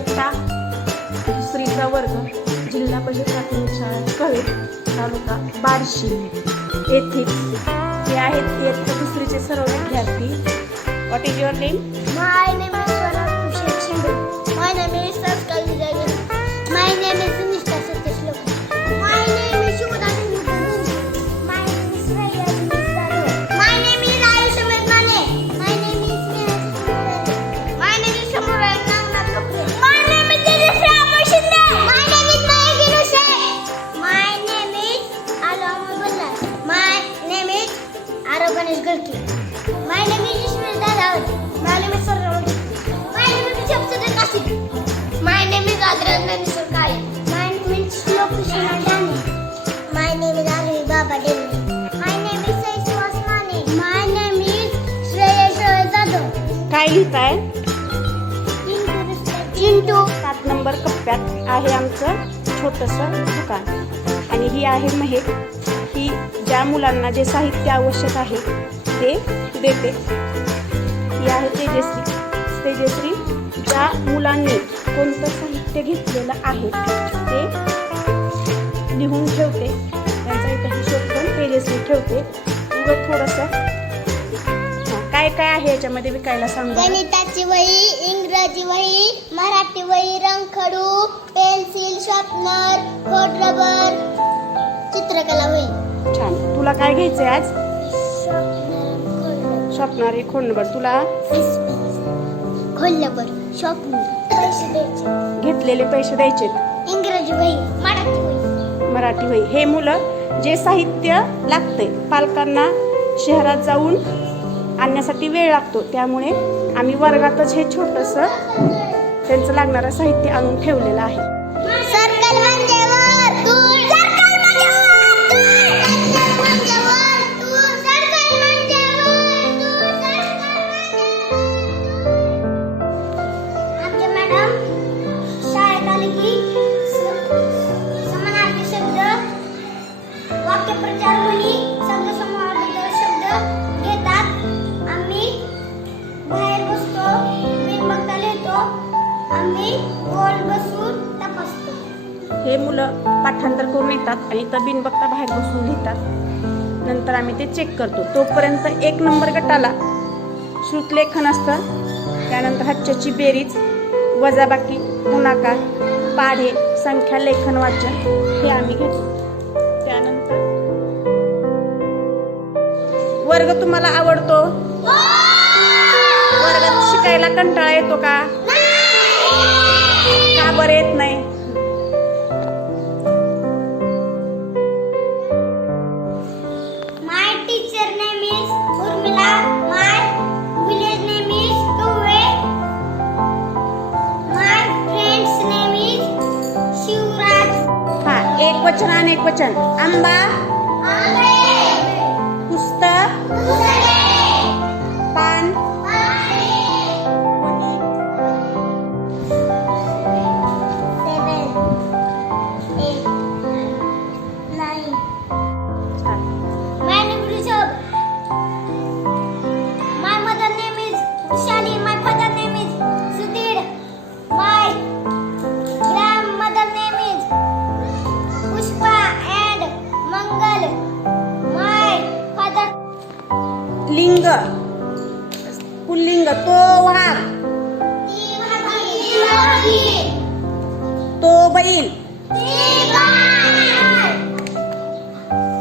इयत्ता दुसरीचा वर्ग जिल्हा परिषद प्राथमिक शाळा कळे तालुका बार्शी. येथे हे आहेत इयत्ता दुसरीचे सर्व विद्यार्थी. What is your name my name is my name is my name is काय लिहिताय चिंटू. सात नंबर कप्प्यात आहे आमचं छोटंसं दुकान. आणि ही आहे महक. ही ज्या मुलांना जे साहित्य आवश्यक आहे ते देते. ही आहे तेजश्री. तेजश्री ज्या मुलांनी कोणतं साहित्य घेतलेलं आहे ते लिहून ठेवते. त्यांचा इथं हिशोब पण तेजस्वी ठेवते. उगत थोडंसं काय काय आहे याच्यामध्ये विकायला सांगू? गणिताची वही इंग्रजी वही मराठी वही रंगखडू पेन्सिल शॉर्पनर खोड रबर चित्रकला वही. छान. तुला काय घ्यायचंय आज? स्वप्नारी खोंडबर तुला? खोलबर शॉर्पनर पैसे द्यायचे. घेतलेले पैसे द्यायचे. इंग्रजी वही मराठी वही. मराठी होई हे मुलं जे साहित्य लागते पालकांना शहरात जाऊन आणण्यासाठी वेळ लागतो. त्यामुळे आम्ही वर्गातच हे छोटंसं त्यांचं लागणारं साहित्य आणून ठेवलेलं आहे. आम्ही गोल बसून तपासतो. हे मुलं पाठांतर करून येतात आणि इथं बिन बघता बाहेर बसून लिहितात नंतर आम्ही ते चेक करतो. तोपर्यंत एक नंबर गटाला श्रुतलेखन असतं. त्यानंतर हच्च्याची बेरीज वजाबाकी गुणाकार पाढे संख्या लेखन वाचन हे आम्ही घेतो. त्यानंतर वर्ग तुम्हाला आवडतो? वर्गात शिकायला कंटाळा येतो का? Is Shivraj. हा एक वचन आणि एक वचन. आंबा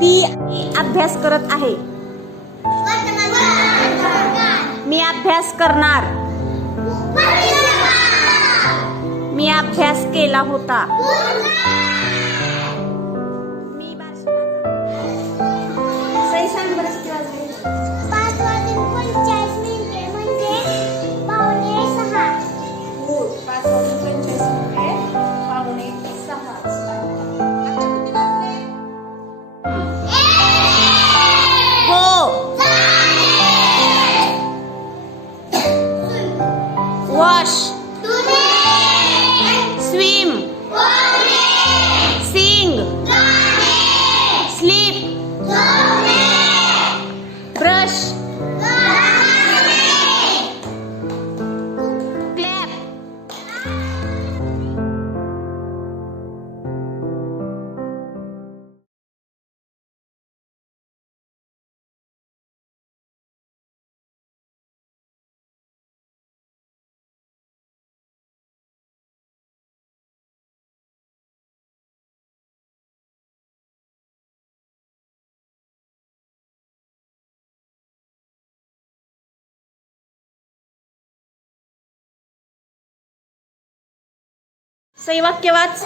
ती अभ्यास करत आहे. मी अभ्यास करणार. मी अभ्यास केला होता. सही वाक्य वाच.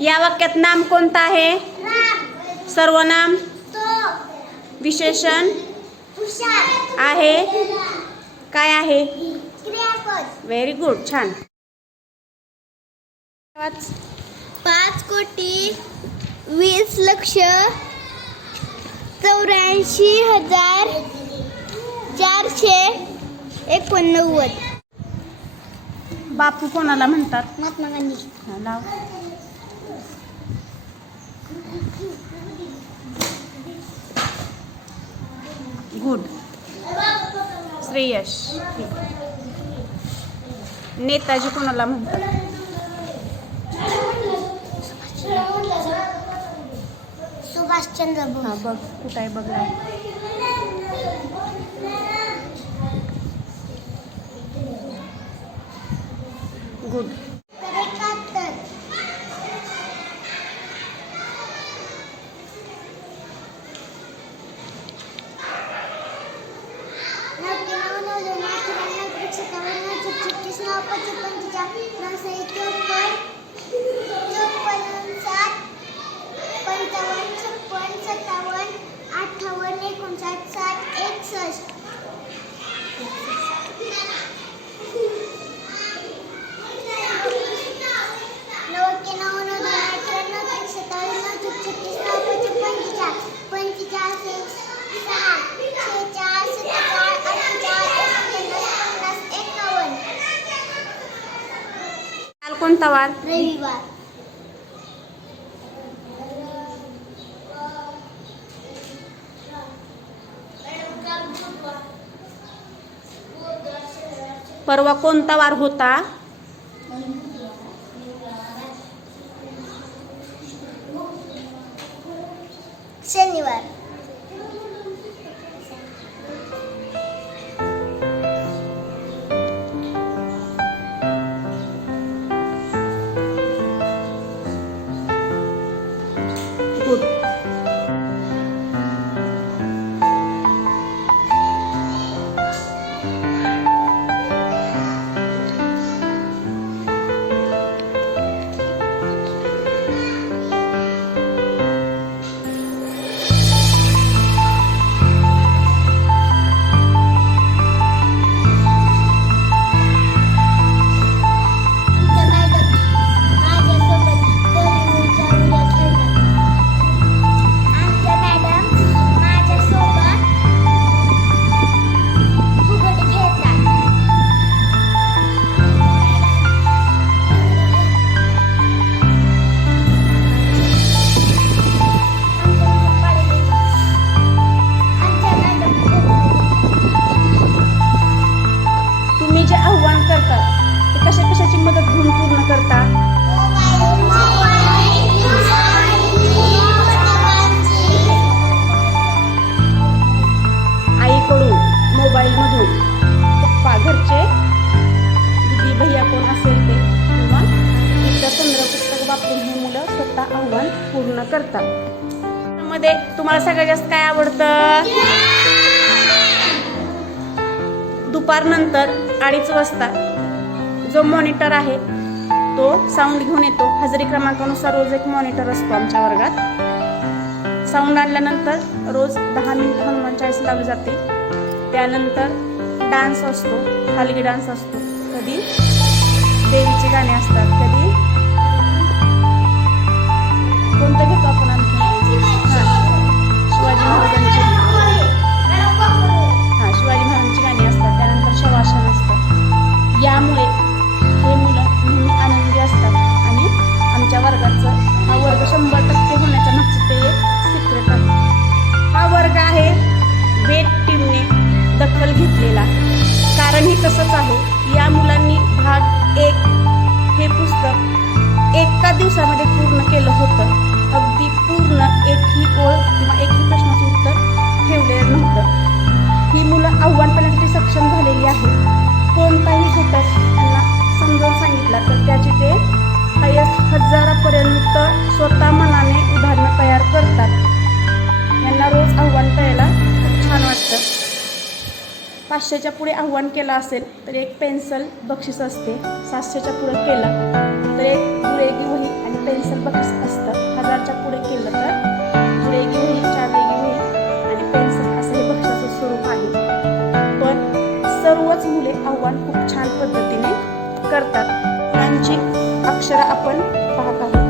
या वाक्यात नाम कोणतं आहे? सर्वनाम विशेषण? आहे. काय आहे? व्हेरी गुड छान. पाच कोटी वीस लक्ष चौऱ्याऐंशी हजार चारशे एकोणनव्वद. बापू कोणाला म्हणतात? महात्मा गांधी. हा, लाव. गुड श्रेयश. नेताजी कोणाला म्हणतात? सुभाषचंद्र हा बोस बघ कुठं आहे बघ लाव. अठ्ठावन्न एकोणसाठ साठ एकसष्ट. कोणता वार रविवार. परवा कोणता वार होता? दुपारनंतर अडीच वाजता जो मॉनिटर आहे तो साऊंड घेऊन येतो. हजेरी क्रमांकानुसार रोज एक मॉनिटर असतो आमच्या वर्गात. साऊंड आणल्यानंतर रोज दहा मिनिटं हनुमान चाळीस लावली जाते. त्यानंतर डान्स असतो हलगी डान्स असतो. कधी देवीचे गाणे असतात कधी कोणतं घेतो आपण आणखी हां. शिवाजी महाराज समजावून तर त्याची ते हायस्ट हजारापर्यंत स्वतः मनाने उदाहरणं तयार करतात. यांना रोज आव्हान करायला खूप छान वाटतं. पाचशेच्या पुढे आव्हान केलं असेल तर एक पेन्सिल बक्षीस असते. सातशेच्या पुढे केलं तर एक दुरेगी वही आणि पेन्सिल बक्षीस असतं. हजारच्या पुढे केलं तर दुरेगी वही चारवेगी वही आणि पेन्सिल असं हे बक्षिसाचं स्वरूप आहे. पण सर्वच मुले आव्हान खूप छान पद्धतीने करतात. मुलांची अक्षरं आपण पाहत आहोत.